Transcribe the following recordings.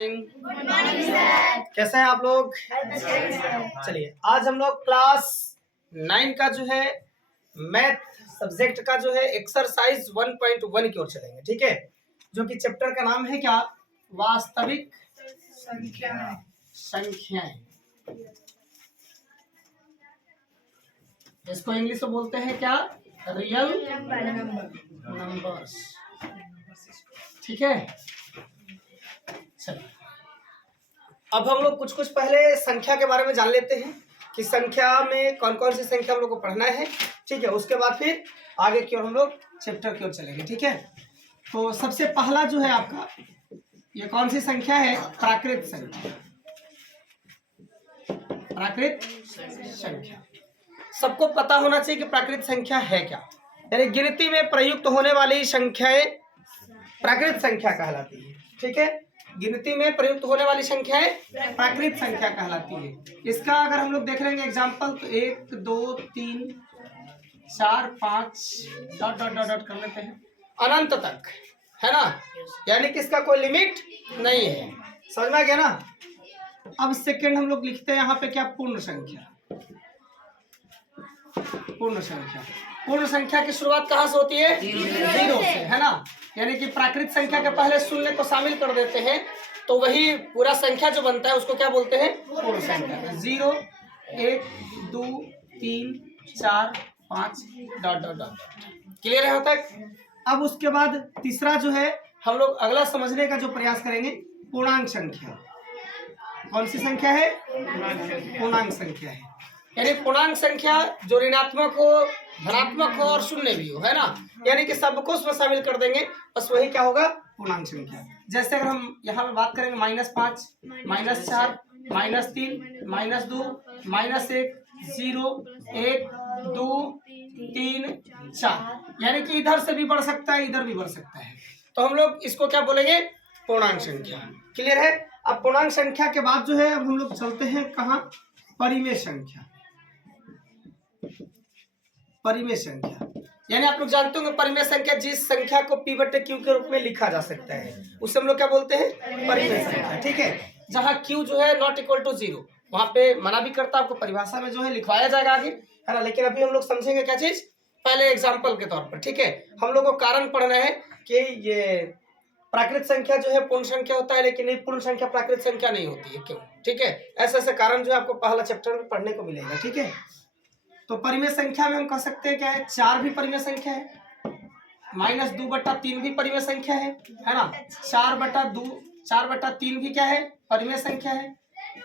कैसे हैं आप लोग? चलिए आज हम लोग क्लास 9 का जो है मैथ सब्जेक्ट का जो है एक्सरसाइज 1.1 की ओर चलेंगे। ठीक है, जो कि चैप्टर का नाम है क्या? वास्तविक संख्याएं। इसको इंग्लिश में बोलते हैं क्या? Real numbers. ठीक है, चलिए अब हम लोग कुछ पहले संख्या के बारे में जान लेते हैं कि संख्या में कौन कौन सी संख्या हम लोग को पढ़ना है। ठीक है, उसके बाद फिर आगे की ओर हम लोग चैप्टर की ओर चलेंगे। ठीक है, तो सबसे पहला जो है आपका ये कौन सी संख्या है? प्राकृत संख्या। प्राकृत संख्या सबको पता होना चाहिए कि प्राकृत संख्या है क्या। यानी गिनती में प्रयुक्त होने वाली संख्याएं प्राकृत संख्या कहलाती है। ठीक है, गिनती में प्रयुक्त होने वाली संख्याएं प्राकृत संख्या कहलाती है। इसका अगर हम लोग देख लेंगे एग्जांपल तो 1 2 3 4 5 डॉट डॉट डॉट डॉट कर लेते हैं अनंत तक, है ना। यानी कि इसका कोई लिमिट नहीं है। समझ में आ गया ना। अब सेकंड हम लोग लिखते हैं यहाँ पे क्या? पूर्ण संख्या। पूर्ण संख्या, पूर्ण संख्या की शुरुआत कहाँ से होती है? जीरो से, है ना। यानी कि प्राकृत संख्या के पहले शून्य को शामिल कर देते हैं तो वही पूरा संख्या जो बनता है उसको क्या बोलते हैं? पूर्ण संख्या। 0 1 2 3 4 5 डॉट डॉट डॉट। क्लियर है यहाँ तक? अब उसके बाद तीसरा जो है हम लोग अगला समझने का जो प्रयास करेंगे पूर्णांक संख्या। कौन सी संख्या है? पूर्णांक संख्या है। यानी पूर्णांक संख्या जो ऋणात्मक हो, धनात्मक हो और शून्य भी हो, है ना। यानी कि सबको उसमें शामिल कर देंगे, बस वही क्या होगा? पूर्णांक संख्या। जैसे अगर हम यहाँ पे बात करेंगे -5 -4 -3 -2 -1 0 1 2 3 4। यानी कि इधर से भी बढ़ सकता है, इधर भी बढ़ सकता है, तो हम लोग इसको क्या बोलेंगे? पूर्णांक संख्या। क्लियर है? अब पूर्णांक संख्या के बाद जो है अब हम लोग चलते हैं कहाँ? परिमेय संख्या। परिमेय संख्या यानी आप लोग जानते होंगे परिमेय संख्या जिस संख्या को P/Q के रूप में लिखा जा सकता है उसे हम लोग क्या बोलते हैं? परिमेय संख्या। ठीक है, जहाँ Q जो है नॉट इक्वल टू 0 वहां पे मना भी करता है, आपको परिभाषा में जो है लिखवाया जाएगा आगे, है ना। लेकिन अभी हम लोग समझेंगे क्या चीज? पहले एग्जाम्पल के तौर पर। ठीक है, हम लोग को कारण पढ़ना है कि ये प्राकृत संख्या जो है पूर्ण संख्या होता है, लेकिन पूर्ण संख्या प्राकृत संख्या नहीं होती है। क्यों? ठीक है, ऐसे ऐसे कारण जो है आपको पहला चैप्टर में पढ़ने को मिलेगा। ठीक है, तो परिमेय संख्या में हम कह सकते हैं क्या है? 4 भी परिमेय संख्या है, -2/3 भी परिमेय संख्या है ना। 4/3 भी क्या है? परिमेय संख्या है,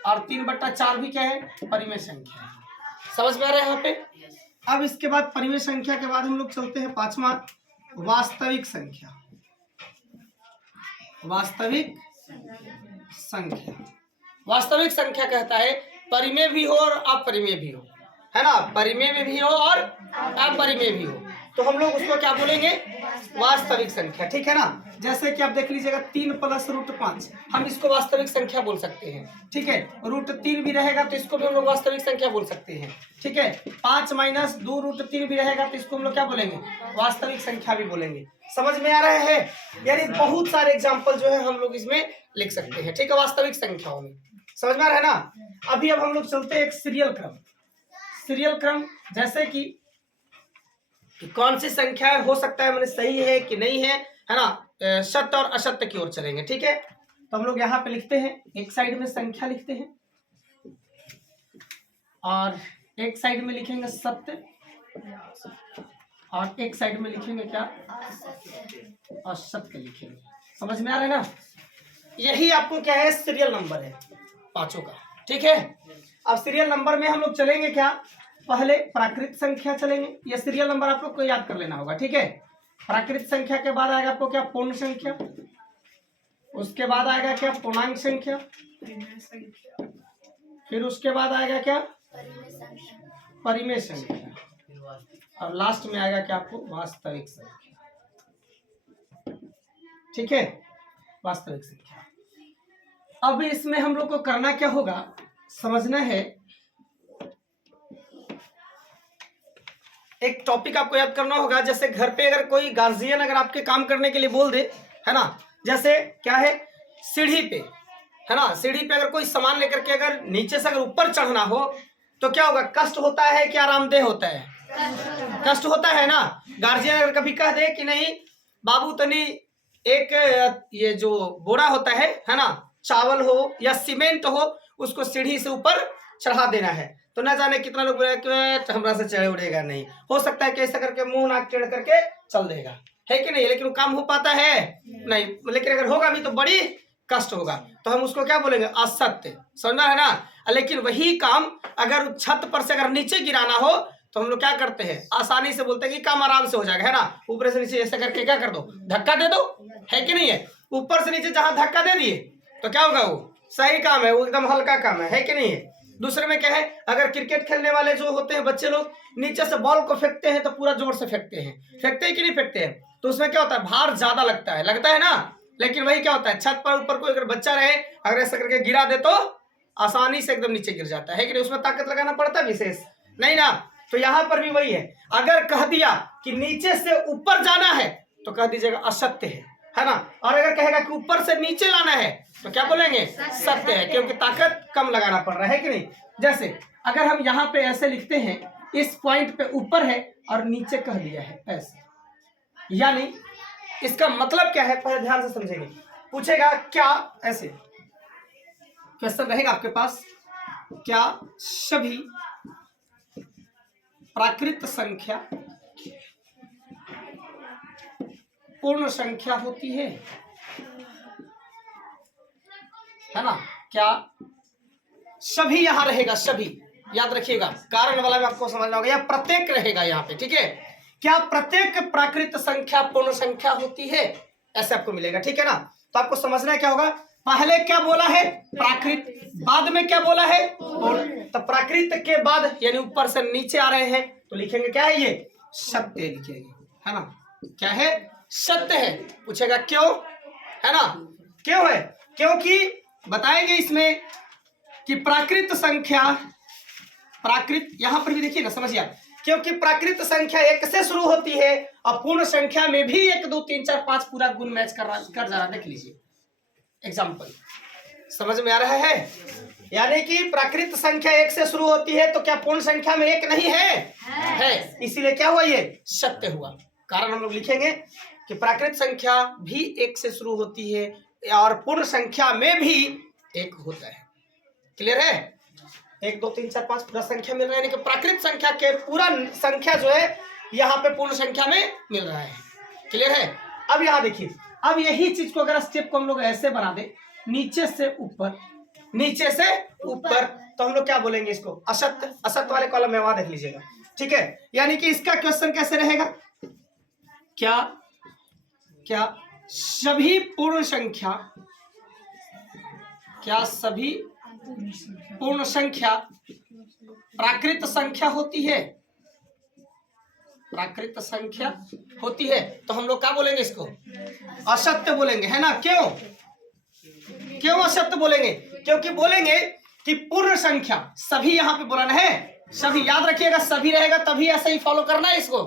और 3/4 भी क्या है? परिमेय संख्या है। समझ में आ रहा है यहाँ पे? अब इसके बाद परिमेय संख्या के बाद हम लोग चलते हैं पांचवा, वास्तविक संख्या। वास्तविक संख्या, वास्तविक संख्या कहता है परिमेय भी हो और अपरिमेय भी हो, है ना। परिमेय में भी हो और अपरिमेय भी हो, तो हम लोग उसको क्या बोलेंगे? वास्तविक संख्या। ठीक है ना। जैसे कि आप देख लीजिएगा 3 + √5 हम इसको वास्तविक संख्या बोल सकते हैं। ठीक है, √3 भी रहेगा तो इसको भी हम लोग वास्तविक संख्या बोल सकते हैं। ठीक है, 5 - 2 √3 भी रहेगा तो इसको हम लोग क्या बोलेंगे? वास्तविक संख्या भी बोलेंगे। समझ में आ रहा है? यानी बहुत सारे एग्जाम्पल जो है हम लोग इसमें लिख सकते हैं। ठीक है, वास्तविक संख्याओं में। समझ में आ रहा है ना। अभी अब हम लोग चलते हैं एक सीरियल क्रम। सीरियल क्रम जैसे कि कौन सी संख्या हो सकता है मैंने सही है कि नहीं है ना, सत्य और असत्य की ओर चलेंगे। ठीक है, तो हम लोग यहाँ पे लिखते हैं, एक साइड में संख्या लिखते हैं और एक साइड में लिखेंगे सत्य और एक साइड में लिखेंगे क्या? असत्य लिखेंगे। समझ में आ रहा है ना। यही आपको क्या है? सीरियल नंबर है पांचों का। ठीक है, अब सीरियल नंबर में हम लोग चलेंगे क्या? पहले प्राकृत संख्या चलेंगे। ये सीरियल नंबर आप लोग को याद कर लेना होगा। ठीक है, प्राकृत संख्या के बाद आएगा आपको क्या? पूर्ण संख्या। उसके बाद आएगा क्या? पूर्णांक संख्या। फिर उसके बाद आएगा क्या? परिमेय संख्या। और लास्ट में आएगा क्या? आपको वास्तविक संख्या। ठीक है, वास्तविक संख्या। अब इसमें हम लोग को करना क्या होगा? समझना है, एक टॉपिक आपको याद करना होगा। जैसे घर पे अगर कोई गार्जियन अगर आपके काम करने के लिए बोल दे, है ना, जैसे क्या है? सीढ़ी पे है ना। सीढ़ी पे अगर कोई सामान लेकर के अगर नीचे से अगर ऊपर चढ़ना हो तो क्या होगा, कष्ट होता है कि आरामदेह होता है? कष्ट होता है ना। गार्जियन अगर कभी कह दे कि नहीं बाबू तनी एक ये जो बोरा होता है ना, चावल हो या सीमेंट हो, उसको सीढ़ी से ऊपर चढ़ा देना है, तो ना जाने कितना लोग हमरा से चढ़े उड़ेगा नहीं, हो सकता है कि ऐसा करके मुंह नाक टेढ़ करके चल देगा, है कि नहीं, लेकिन वो काम हो पाता है नहीं। लेकिन अगर होगा भी तो बड़ी कष्ट होगा, तो हम उसको क्या बोलेंगे, असत्य। समझना है ना। लेकिन वही काम अगर छत पर से अगर नीचे गिराना हो तो हम लोग क्या करते हैं, आसानी से बोलते हैं कि काम आराम से हो जाएगा, है ना। ऊपर से नीचे ऐसे करके क्या कर दो, धक्का दे दो, है कि नहीं है। ऊपर से नीचे जहां धक्का दे दिए तो क्या होगा, वो सही काम है, वो एकदम हल्का काम है कि नहीं है। दूसरे में क्या है, अगर क्रिकेट खेलने वाले जो होते हैं बच्चे लोग, नीचे से बॉल को फेंकते हैं तो पूरा जोर से फेंकते हैं, फेंकते हैं कि नहीं फेंकते हैं, तो उसमें क्या होता है, भार ज्यादा लगता है ना। लेकिन वही क्या होता है, छत पर ऊपर कोई अगर बच्चा रहे, अगर ऐसा करके गिरा दे तो आसानी से एकदम नीचे गिर जाता है कि नहीं, उसमें ताकत लगाना पड़ता है विशेष नहीं ना। तो यहाँ पर भी वही है, अगर कह दिया कि नीचे से ऊपर जाना है तो कह दीजिएगा असत्य है ना। और अगर कहेगा कि ऊपर से नीचे लाना है तो क्या बोलेंगे, सत्य है, क्योंकि ताकत कम लगाना पड़ रहा है कि नहीं। जैसे अगर हम यहाँ पे ऐसे लिखते हैं, इस पॉइंट पे ऊपर है और नीचे कह दिया है ऐसे, यानी इसका मतलब क्या है, पहले ध्यान से समझेंगे। पूछेगा क्या, ऐसे क्वेश्चन रहेगा आपके पास, क्या सभी प्राकृत संख्या पूर्ण संख्या होती है ना। क्या सभी यहां रहेगा, सभी याद रखिएगा, कारण वाला में आपको समझना होगा, या प्रत्येक रहेगा यहाँ पे, ठीक है। क्या प्रत्येक प्राकृत संख्या पूर्ण संख्या होती है, ऐसे आपको मिलेगा, ठीक है ना। तो आपको समझना है क्या होगा, पहले क्या बोला है, प्राकृत, बाद में क्या बोला है, पूर्ण। तो प्राकृत के बाद यानी ऊपर से नीचे आ रहे हैं तो लिखेंगे क्या है, ये सत्य लिखेंगे, है ना। क्या है, सत्य है। पूछेगा क्यों, है ना, क्यों है, क्योंकि बताएंगे इसमें कि प्राकृत संख्या, प्राकृत यहां पर भी देखिए ना, समझिए आप, क्योंकि प्राकृत संख्या 1 से शुरू होती है और पूर्ण संख्या में भी 1 2 3 4 5 पूरा गुण मैच कर जा रहा, देख लीजिए एग्जाम्पल, समझ में आ रहा है। यानी कि प्राकृत संख्या 1 से शुरू होती है तो क्या पूर्ण संख्या में 1 नहीं है, इसीलिए क्या हुआ, ये सत्य हुआ। कारण हम लोग लिखेंगे कि प्राकृत संख्या भी 1 से शुरू होती है और पूर्ण संख्या में भी 1 होता है। क्लियर है, 1 2 3 4 5 पूरा संख्या मिल रहा है, यानी कि प्राकृत संख्या के पूरा संख्या जो है यहाँ पे पूर्ण संख्या में मिल रहा है। क्लियर है। अब यहाँ देखिए, अब यही चीज को अगर स्टेप को हम लोग ऐसे बना दे, नीचे से ऊपर, नीचे से ऊपर, तो हम लोग क्या बोलेंगे इसको, असत्य। असत्य वाले कॉलम में वहां देख लीजिएगा, ठीक है। यानी कि इसका क्वेश्चन कैसे रहेगा, क्या क्या सभी पूर्ण संख्या, क्या सभी पूर्ण संख्या प्राकृत संख्या होती है, प्राकृत संख्या होती है, तो हम लोग क्या बोलेंगे इसको, असत्य बोलेंगे, है ना। क्यों, क्यों असत्य बोलेंगे, क्योंकि बोलेंगे कि पूर्ण संख्या, सभी यहाँ पे बोलना है, सभी याद रखिएगा, सभी रहेगा तभी ऐसे ही फॉलो करना है इसको,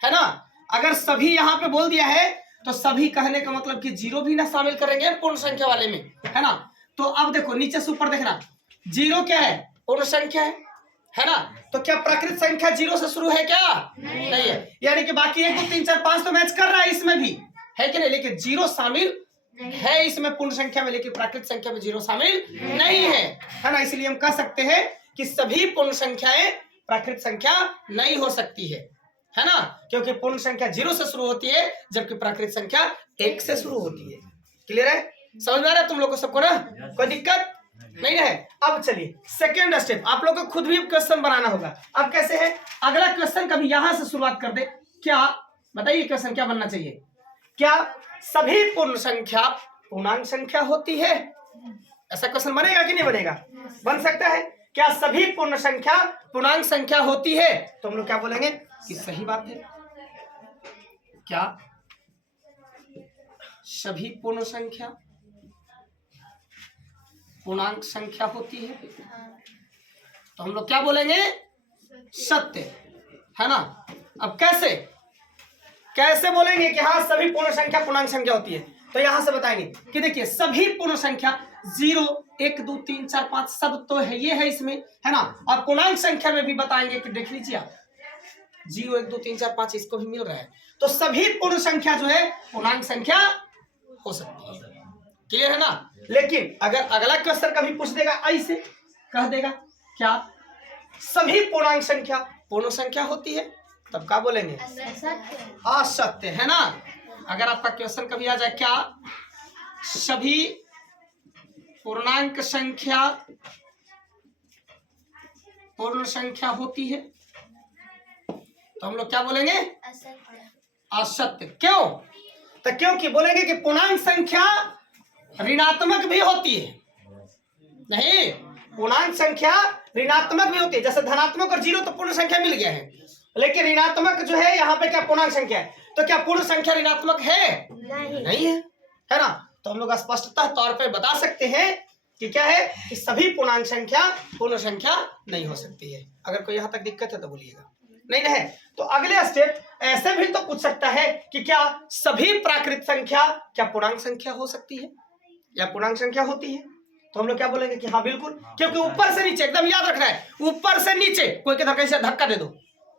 है ना। अगर सभी यहाँ पे बोल दिया है तो सभी कहने का मतलब कि 0 भी ना शामिल करेंगे पूर्ण संख्या वाले में, है ना। तो अब देखो नीचे से ऊपर देखना, 0 क्या है, पूर्ण संख्या है ना। तो क्या प्राकृत संख्या 0 से शुरू है, क्या नहीं है, यानी कि बाकी 1 2 3 4 5 तो मैच कर रहा है इसमें भी, है कि नहीं, लेकिन 0 शामिल है इसमें पूर्ण संख्या में, लेकिन प्राकृत संख्या में 0 शामिल नहीं है ना। इसलिए हम कह सकते हैं कि सभी पूर्ण संख्याएं प्राकृत संख्या नहीं हो सकती है ना, क्योंकि पूर्ण संख्या 0 से शुरू होती है जबकि प्राकृत संख्या 1 से शुरू होती है। क्लियर है, समझ में आ रहा है तुम लोग को सबको ना, कोई दिक्कत नहीं है। अब चलिए सेकेंड स्टेप, आप लोग को खुद भी क्वेश्चन बनाना होगा। अब कैसे है, अगला क्वेश्चन कभी यहां से शुरुआत कर दे, क्या बताइए क्वेश्चन क्या बनना चाहिए, क्या सभी पूर्ण संख्या पूर्णांक संख्या होती है, ऐसा क्वेश्चन बनेगा कि नहीं बनेगा, बन सकता है। क्या सभी पूर्ण संख्या पूर्णांक संख्या होती है, तो हम लोग क्या बोलेंगे कि सही बात है। क्या सभी पूर्ण संख्या पूर्णांक संख्या होती है, तो हम लोग क्या बोलेंगे, सत्य, है ना। अब कैसे कैसे बोलेंगे कि हाँ सभी पूर्ण संख्या पूर्णांक संख्या होती है, तो यहां से बताएंगे कि देखिए सभी पूर्ण संख्या, 0 1 2 3 4 5 सब तो है, ये है इसमें, है ना। और पूर्णांक संख्या में भी बताएंगे कि देख लीजिए आप 0 1 2 3 4 5 इसको भी मिल रहा है, तो सभी पूर्ण संख्या जो है पूर्णांक संख्या हो सकती है। क्लियर है ना। लेकिन अगर अगला क्वेश्चन कभी पूछ देगा ऐसे, कह देगा क्या सभी पूर्णांक संख्या पूर्ण संख्या होती है, तब क्या बोलेंगे असत्य, है ना। अगर आपका क्वेश्चन कभी आ जाए क्या सभी पूर्णांक संख्या पूर्ण संख्या होती है, तो हम लोग क्या बोलेंगे असत्य। क्यों? तो क्योंकि बोलेंगे कि पूर्णांक संख्या ऋणात्मक भी होती है। नहीं, पूर्णांक संख्या ऋणात्मक भी होती है, जैसे धनात्मक और 0 तो पूर्ण संख्या मिल गया है, लेकिन ऋणात्मक जो है यहाँ पे क्या पूर्णांक संख्या है, तो क्या पूर्ण संख्या ऋणात्मक है? नहीं है, है ना। तो हम लोग स्पष्टतः तौर पे बता सकते हैं कि क्या है कि सभी पूर्णांक संख्या पूर्ण संख्या नहीं हो सकती है। अगर कोई यहाँ तक दिक्कत है तो बोलिएगा, नहीं है तो अगले स्टेप ऐसे भी तो पूछ सकता है कि क्या सभी प्राकृत संख्या क्या पूर्णांक संख्या हो सकती है या पूर्णांक संख्या होती है, तो हम लोग क्या बोलेंगे कि हाँ बिल्कुल, क्योंकि ऊपर से नीचे एकदम याद रखना है, ऊपर से नीचे कोई के धक्का से धक्का दे दो,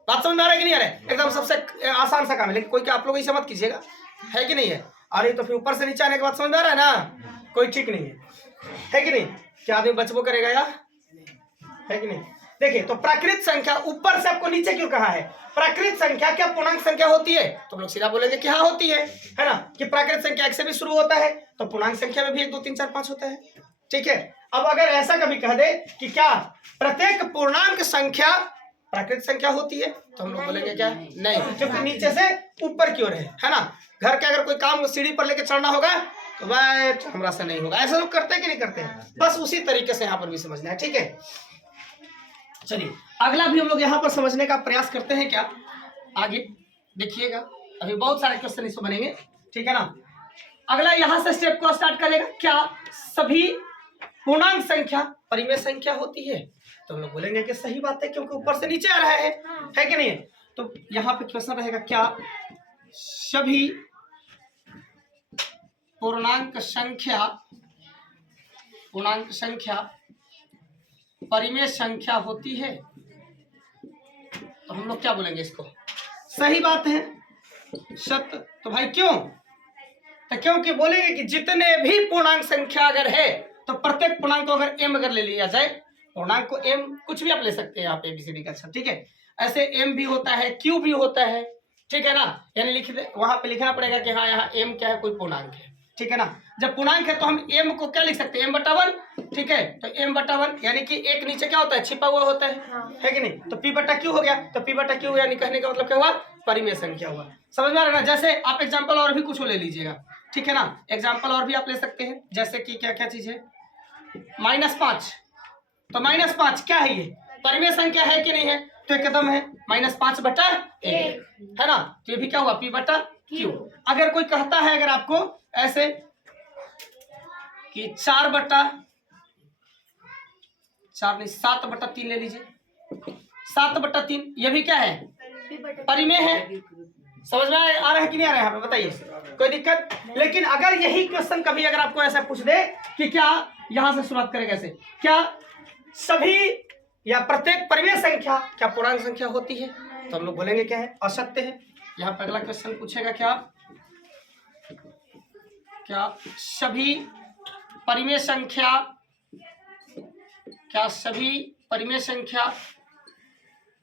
बात समझ में आ रहा है कि नहीं आ रहा है, एकदम सबसे आसान सा काम है, लेकिन कोई क्या आप लोग ऐसे मत कीजिएगा, है कि नहीं है। अरे तो फिर ऊपर से नीचे आने के बाद समझ में आ रहा है ना, कोई ठीक नहीं है कि नहीं, क्या आदमी बचबो करेगा यार, है कि नहीं। देखिए तो प्राकृत संख्या ऊपर से आपको नीचे क्यों कहा है, प्राकृत संख्या क्या पूर्णांक संख्या होती है, तो हम लोग सीधा बोलेंगे कि हाँ होती है ना, कि प्राकृत संख्या 1 से भी शुरू होता है, तो पूर्णांक संख्या में भी 1 2 3 4 5 होता है। ठीक है, अब अगर ऐसा कभी कह दे कि क्या प्रत्येक पूर्णांक संख्या प्राकृत संख्या होती है, तो हम लोग बोलेंगे क्या नहीं, क्योंकि नीचे से ऊपर की ओर है ना। घर के अगर कोई काम सीढ़ी पर लेके चढ़ना होगा तो बैठ हमरा से नहीं होगा, ऐसा लोग करते हैं कि नहीं करते हैं, बस उसी तरीके से यहाँ पर भी समझना है। ठीक है, चलिए अगला भी हम लोग यहाँ पर समझने का प्रयास करते हैं। क्या आगे देखिएगा, अभी बहुत सारे क्वेश्चन इसमें बनेंगे, ठीक है ना। अगला यहाँ से स्टेप को स्टार्ट करेगा, क्या सभी पूर्णांक संख्या परिमेय संख्या होती है, तो हम लोग बोलेंगे कि सही बात है, क्योंकि ऊपर से नीचे आ रहा है कि नहीं। तो यहाँ पे क्वेश्चन रहेगा क्या सभी पूर्णांक संख्या परिमेय संख्या होती है, तो हम लोग क्या बोलेंगे इसको सही बात है, सत्य। तो भाई क्यों, तो क्योंकि बोलेंगे कि जितने भी पूर्णांक संख्या अगर है तो प्रत्येक पूर्णांक को अगर m अगर ले लिया जाए, पूर्णांक को m कुछ भी आप ले सकते हैं यहाँ पे ABCD का अच्छा, ठीक है। ऐसे m भी होता है, q भी होता है, ठीक है ना, यानी लिख दे वहां पे लिखना पड़ेगा कि हाँ यहाँ m क्या है, कोई पूर्णांक है, ठीक है ना। जब पूर्णांक है तो हम m को क्या लिख सकते हैं, m/1, ठीक है। तो m/1 यानी कि एक नीचे क्या होता है, छिपा हुआ होता है कि नहीं। तो p/q हो गया, तो p/q यानी कहने का मतलब क्या हुआ, परिमेय संख्या हुआ। समझ में आ रहा है ना। जैसे आप एग्जाम्पल और भी कुछ ले लीजिएगा, ठीक है ना, एग्जाम्पल और भी आप ले सकते हैं, जैसे कि क्या क्या चीज है, -5, तो -5 क्या है, ये परिमेय संख्या है कि नहीं है, तो एकदम है, -5/1 है ना। तो ये भी क्या हुआ, p/q। अगर कोई कहता है अगर आपको ऐसे कि 7/3 ले लीजिए, 7/3, ये भी क्या है, परिमेय है। समझ में आ रहा है कि नहीं आ रहा है, यहाँ पे बताइए, कोई दिक्कत। लेकिन अगर यही क्वेश्चन कभी अगर आपको ऐसा पूछ दे कि क्या, यहां से शुरुआत करेंगे ऐसे, क्या सभी या प्रत्येक परिमेय संख्या क्या पूर्णांक संख्या होती है, तो हम लोग बोलेंगे क्या है, असत्य है। यहाँ पे अगला क्वेश्चन पूछेगा क्या सभी परिमेय संख्या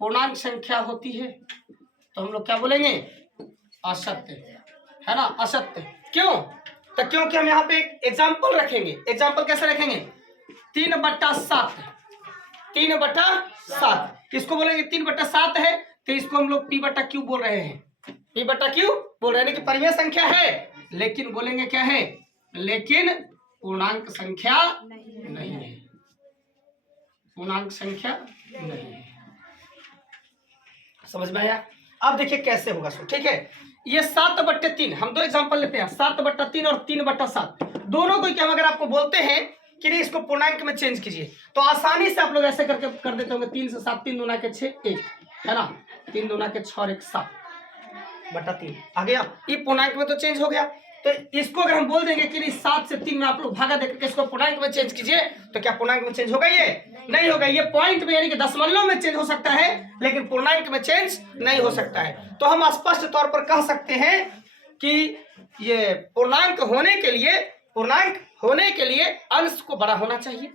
पूर्णांक संख्या होती है, तो हम लोग क्या बोलेंगे, असत्य, है ना, असत्य। क्यों, तो क्योंकि हम यहाँ पे एक एग्जाम्पल रखेंगे। एग्जाम्पल कैसे रखेंगे, 3/7 इसको बोलेंगे 3/7 है, तो इसको हम लोग p/q बोल रहे हैं, p/q बोल रहे हैं कि परिमेय संख्या है, लेकिन बोलेंगे क्या है, लेकिन पूर्णांक संख्या नहीं है, पूर्णांक संख्या नहीं है। समझ में आया। अब देखिए कैसे होगा सो, ठीक है। ये 7/3 हम दो एग्जांपल लेते हैं, 7/3 और 3/7 दोनों को क्या अगर आपको बोलते हैं कि नहीं इसको पूर्णांक में चेंज कीजिए, तो आसानी से आप लोग ऐसे करके कर देते होंगे, 3 से 7, 3 दूना के 6 1, है ना, 3 दूना के 6 और 1 7/3 आ गया। ये पूर्णांक में तो चेंज हो गया, तो इसको अगर हम बोल देंगे कि नहीं 7 से 3 में आप लोग भागा देकर के इसको पूर्णांक में चेंज कीजिए, तो क्या पूर्णांक में चेंज होगा? ये नहीं होगा। ये पॉइंट में यानी कि दशमलव में चेंज हो सकता है, लेकिन पूर्णांक में चेंज नहीं हो सकता है। तो हम स्पष्ट तौर पर कह सकते हैं कि ये पूर्णांक होने के लिए अंश को बड़ा होना चाहिए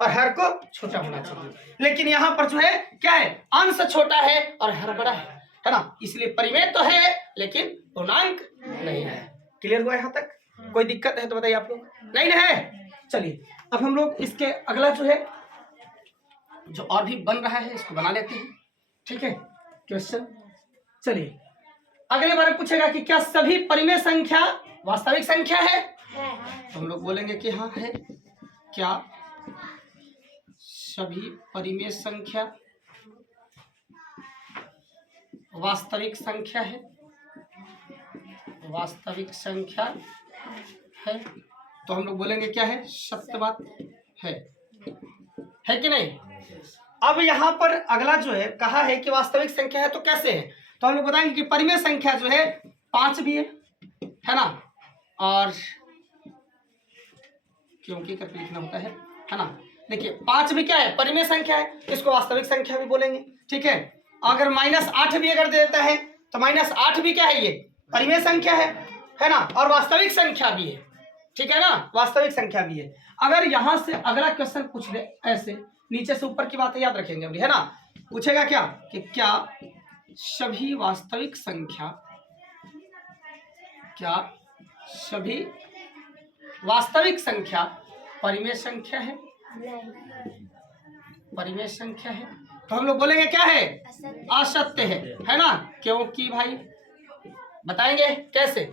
और हर को छोटा होना चाहिए। लेकिन यहाँ पर जो है क्या है, अंश छोटा है और हर बड़ा है ना, इसलिए परिमेय तो है लेकिन पूर्णांक नहीं है। क्लियर हुआ यहाँ तक? कोई दिक्कत है तो बताइए आप लोग? नहीं है। चलिए अब हम लोग इसके अगला जो है जो और भी बन रहा है इसको बना लेते हैं, ठीक है, क्वेश्चन। चलिए अगले बार पूछेगा कि क्या सभी परिमेय संख्या वास्तविक संख्या है? तो हम लोग बोलेंगे कि हाँ है। क्या सभी परिमेय संख्या वास्तविक संख्या है? वास्तविक संख्या है तो हम लोग बोलेंगे क्या है, सत्य बात है कि नहीं? अब यहाँ पर अगला जो है कहा है कि वास्तविक संख्या है, तो कैसे है? तो हम लोग बताएंगे कि परिमेय संख्या जो है 5 भी है ना, और क्योंकि करके लिखना होता है ना। देखिए 5 भी क्या है, परिमेय संख्या है, इसको वास्तविक संख्या भी बोलेंगे, ठीक है। अगर -8 भी अगर दे देता है तो -8 भी क्या है, ये परिमेय संख्या है ना, और वास्तविक संख्या भी है, ठीक है ना, वास्तविक संख्या भी है। अगर यहां से अगला क्वेश्चन पूछ दे ऐसे नीचे से ऊपर की बात याद रखेंगे अभी, है ना। पूछेगा क्या कि क्या सभी वास्तविक संख्या, क्या सभी वास्तविक संख्या परिमेय संख्या है? परिमेय संख्या है तो हम लोग बोलेंगे क्या है, असत्य है ना। क्योंकि भाई बताएंगे कैसे।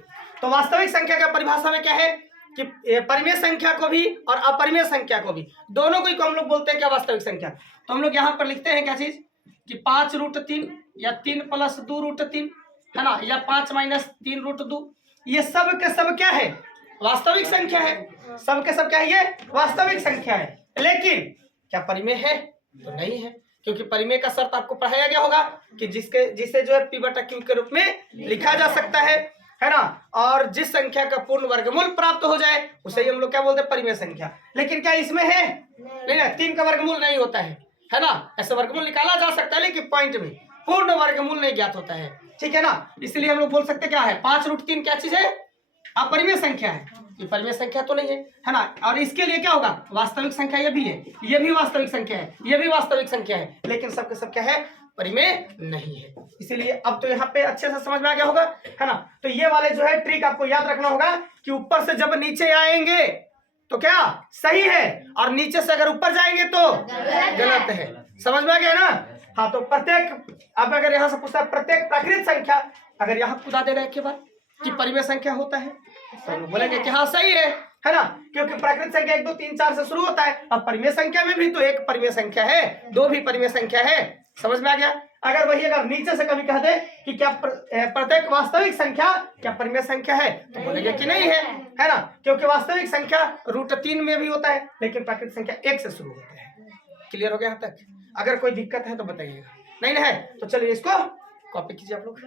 तो वास्तविक संख्या का परिभाषा में क्या है कि परिमेय संख्या को भी और अपरिमेय संख्या को भी, दोनों को हम लोग बोलते हैं क्या, वास्तविक संख्या। तो हम लोग यहाँ पर लिखते हैं क्या चीज कि 5√3 या 3 + 2√3 है ना, या 5 - 3√2, ये सब के सब क्या है, वास्तविक संख्या है। सब के सब क्या है, ये वास्तविक संख्या है। लेकिन क्या परिमेय है? तो नहीं है, क्योंकि परिमेय का शर्त आपको पढ़ाया गया होगा कि जिसे जो है P/Q के रूप में लिखा जा सकता है ना, और जिस संख्या का पूर्ण वर्गमूल प्राप्त हो जाए उसे ही हम लोग क्या बोलते हैं, परिमेय संख्या। लेकिन क्या इसमें है? नहीं ना, 3 का वर्गमूल नहीं होता है ना। ऐसे वर्गमूल निकाला जा सकता है लेकिन पॉइंट में पूर्ण वर्गमूल नहीं ज्ञात होता है, ठीक है ना। इसलिए हम लोग बोल सकते क्या है, 5√3 क्या चीज है, अपरिमेय संख्या है, ये परिमेय संख्या तो नहीं है ना। और इसके लिए क्या होगा, वास्तविक संख्या ये भी है, ये भी वास्तविक संख्या है, ये भी वास्तविक संख्या है, लेकिन सबके सब क्या है, परिमेय नहीं है। इसीलिए अब तो यहाँ पे अच्छे से समझ में आ गया होगा, है ना। तो ये वाले जो है ट्रिक आपको याद रखना होगा कि ऊपर से जब नीचे आएंगे तो क्या सही है, और नीचे से अगर ऊपर जाएंगे तो गलत है। समझ में आ गया ना। हाँ, तो प्रत्येक, अब अगर यहाँ से पूछता है प्रत्येक प्राकृत संख्या, अगर यहाँ खुदा दे रहे के बाद कि परिमेय संख्या होता है तो बोलेंगे कि हाँ सही है ना, क्योंकि प्राकृत संख्या 1 2 3 4 से शुरू होता है। अब परिमेय संख्या में भी तो 1 परिमेय संख्या है, 2 भी परिमेय संख्या है। समझ में आ गया। अगर वही अगर नीचे से कभी कह दे कि क्या प्रत्येक वास्तविक संख्या क्या परिमेय संख्या है, तो बोलेंगे कि नहीं है ना, क्योंकि वास्तविक संख्या √3 में भी होता है, लेकिन प्राकृत संख्या 1 से शुरू होता है। क्लियर हो गया यहाँ तक? अगर कोई दिक्कत है तो बताइएगा। नहीं है तो चलिए इसको कॉपी कीजिए आप लोग।